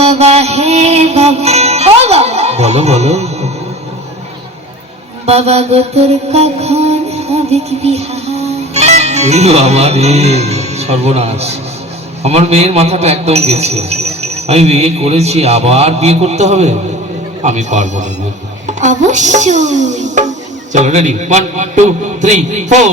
বাবা হে বাবা, ও বাবা, বলো বলো বাবা গো তোর কখন হবে কি বিহা? এই বাবা রে, সর্বনাশ, আমার মেয়ের মাথাটা একদম গেছে। আমি বিয়ে করেছি, আবার বিয়ে করতে হবে? আমি পারবো না। অবশ্যই। চলো রেডি, 1 2 3 4।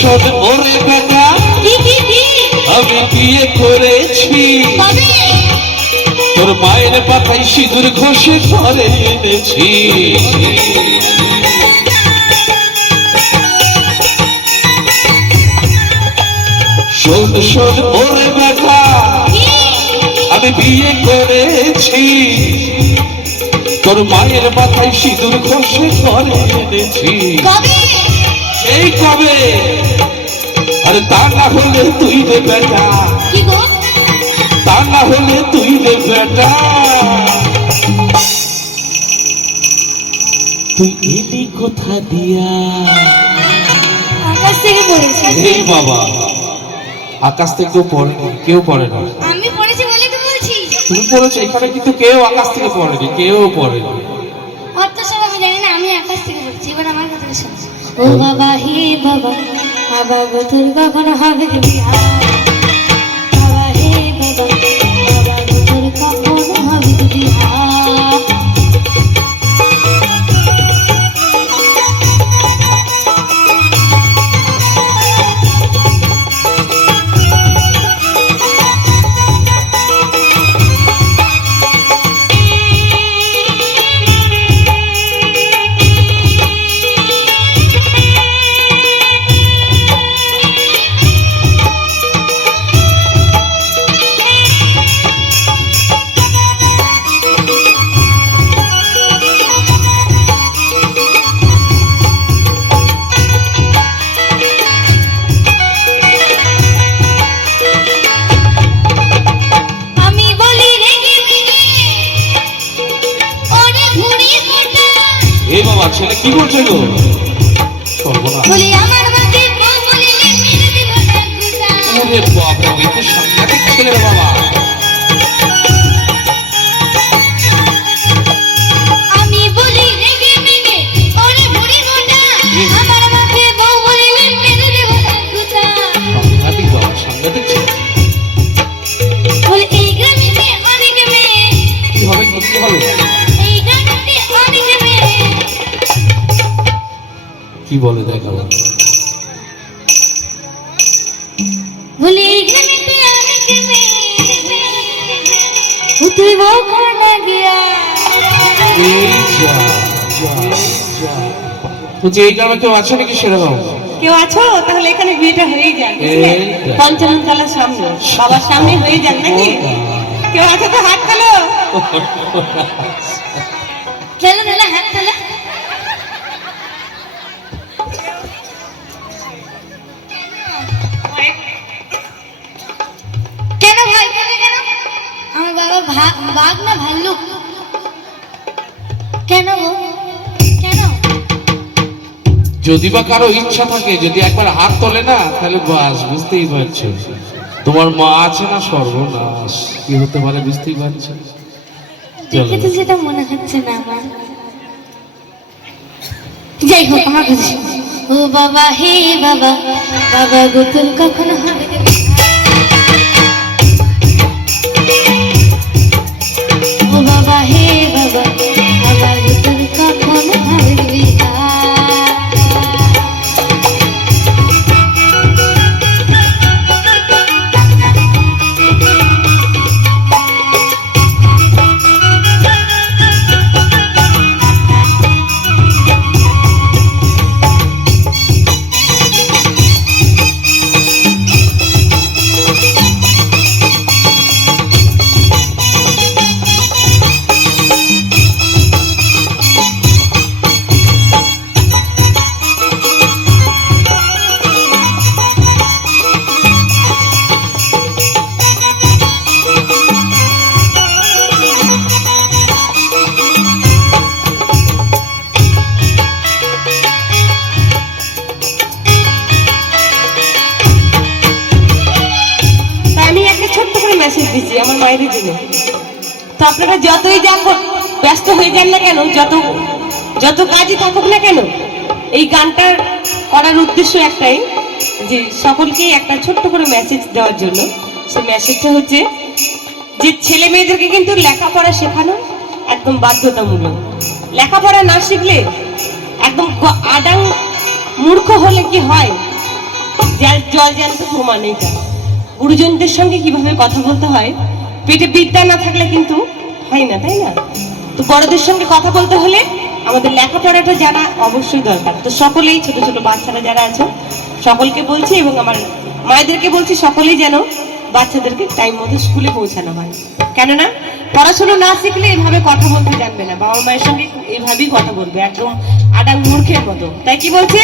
শোন ওরে বেটা, আমি বিয়ে করেছি, তোর মায়ের পাতায় সিঁদুর ঘষে ঘরে এনেছি। শোন শোন ওরে বেটা, আমি বিয়ে করেছি, তোর মায়ের মাথায় সিঁদুর ঘষে ঘরে এনেছি। এই কবে? আরে তা না হলে তুই রে বেটা, তা না হলে তুই রে বেটা, তুই এলি কোথা দিয়া? আকাশ থেকে পড়েছে। এই বাবা, আকাশ থেকে কেউ পড়েনি, কেউ পড়ে না। আমি পড়েছি বলে তো বলছি। তুমি পড়েছো, এখানে কিন্তু কেউ আকাশ থেকে পড়েনি, কেউ পড়েনি। অত সব আমি জানি না, আমি আকাশ থেকে পড়েছি। এবার আমার কথা শোনো। ও বাবা হে বাবা, বাবা গো তোর কখন হবে বিহা? বাবা হে বাবা, বাবা গো তোর কখন হবে বিহা? এ বাবা, ছেলে কি করছে গো? সর্বনাশ, ওরে বাবা, এ তো সাংঘাতিক ছেলে রে বাবা। আমি বলি রেগে মেগে ওরে বুড়ি মোটা, আমার মাকে বউ বলিলে মেরে দেব গুতা। সাংঘাতিক বাবা, সাংঘাতিক ছেলে। বলে এই গ্রামেতে অনেক মেয়ে, কি হবে, কি হবে? এই গ্রামেতে অনেক মেয়ে। কি বলে দেখা? বলে এই গ্রামেতে অনেক মেয়ে, উঠিব কোনা গিয়া এই যা যা যা। বলছি এই গ্রামে কেউ আছে নাকি সেরকম? কেউ আছো? তাহলে এখানে বিয়েটা হয়েই যাক, বুঝলে? এইটা। পঞ্চাননতলার সামনে, বাবার সামনে হয়ে যাক নাকি? কেউ আছো তো হাত তালো। চলো চলো হাত চলো। কেন ভাই কেন কেন? আমার বাবা বাঘ না ভাল্লুক? কেন গো কেন? যদি বা কারো ইচ্ছা থাকে, যদি একবার হাত তোলে না, তাহলে বাস, বুঝতেই পারছো। তোমার মা আছে না, সর্বনাশ কি হতে পারে বুঝতেই পারছো। দেখে তো সেটা মনে হচ্ছে না আমার। যাই হোক আমার কথা শোনো। ও বাবা হে বাবা, বাবা গো তোর কখন হবে রে বিয়া? ও বাবা হে বাবা, বাবা গো তোর কখন হবে রে বিয়া? মেসেজ দিচ্ছি আমার মায়েদের জন্য। তো আপনারা যতই যান ব্যস্ত হয়ে যান না কেন, যত কাজই থাকুক না কেন, এই গানটার করার উদ্দেশ্য একটাই, যে সকলকে একটা ছোট্ট করে মেসেজ দেওয়ার জন্য। সেই মেসেজটা হচ্ছে যে ছেলে মেয়েদেরকে কিন্তু লেখাপড়া শেখানো একদম বাধ্যতামূলক। লেখাপড়া না শিখলে একদম আডাং মূর্খ হলে কি হয়, জল জ্যান্ত প্রমাণ। এটা গুরুজনদের সঙ্গে কিভাবে কথা বলতে হয়, পেটে বিদ্যা না থাকলে কিন্তু হয় না, তাই না? তো বড়দের সঙ্গে কথা বলতে হলে আমাদের লেখাপড়াটা জানা অবশ্যই দরকার। তো সকলেই, ছোট ছোট বাচ্চারা যারা আছে সকলকে বলছি, এবং আমার মায়েদেরকে বলছি, সকলেই যেন বাচ্চাদেরকে টাইম মতো স্কুলে পৌঁছানো হয়। কেননা পড়াশোনা না শিখলে এইভাবে কথা বলতে জানবে না, বাবা মায়ের সঙ্গে এইভাবেই কথা বলবে, একদম আডাং মূর্খের মতো। তাই কি বলছে,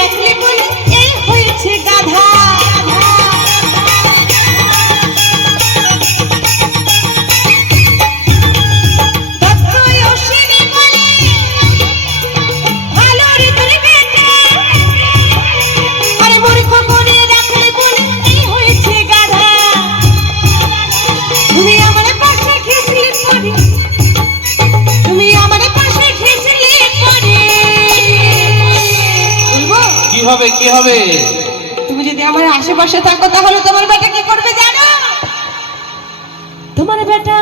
রাখলে বলে এই হয়েছে গাধা। কি হবে? তুমি যদি আমার আশেপাশে থাকো তাহলে তোমার বেটা কি করবে জানো? তোমার বেটা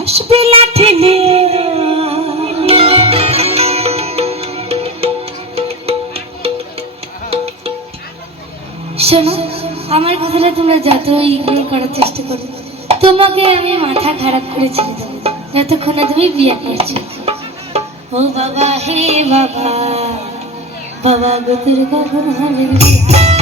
আসবে লাঠি নিয়ে। শোনো, আমার কথাটা তোমরা যত ইগনোর করার চেষ্টা করো, তোমাকে আমি মাথা খারাপ করে ছেড়ে দেবো যতক্ষণ না তুমি বিয়ে করছো। ও বাবা হে বাবা, বাবা গো তোর কখন হবে বিয়া?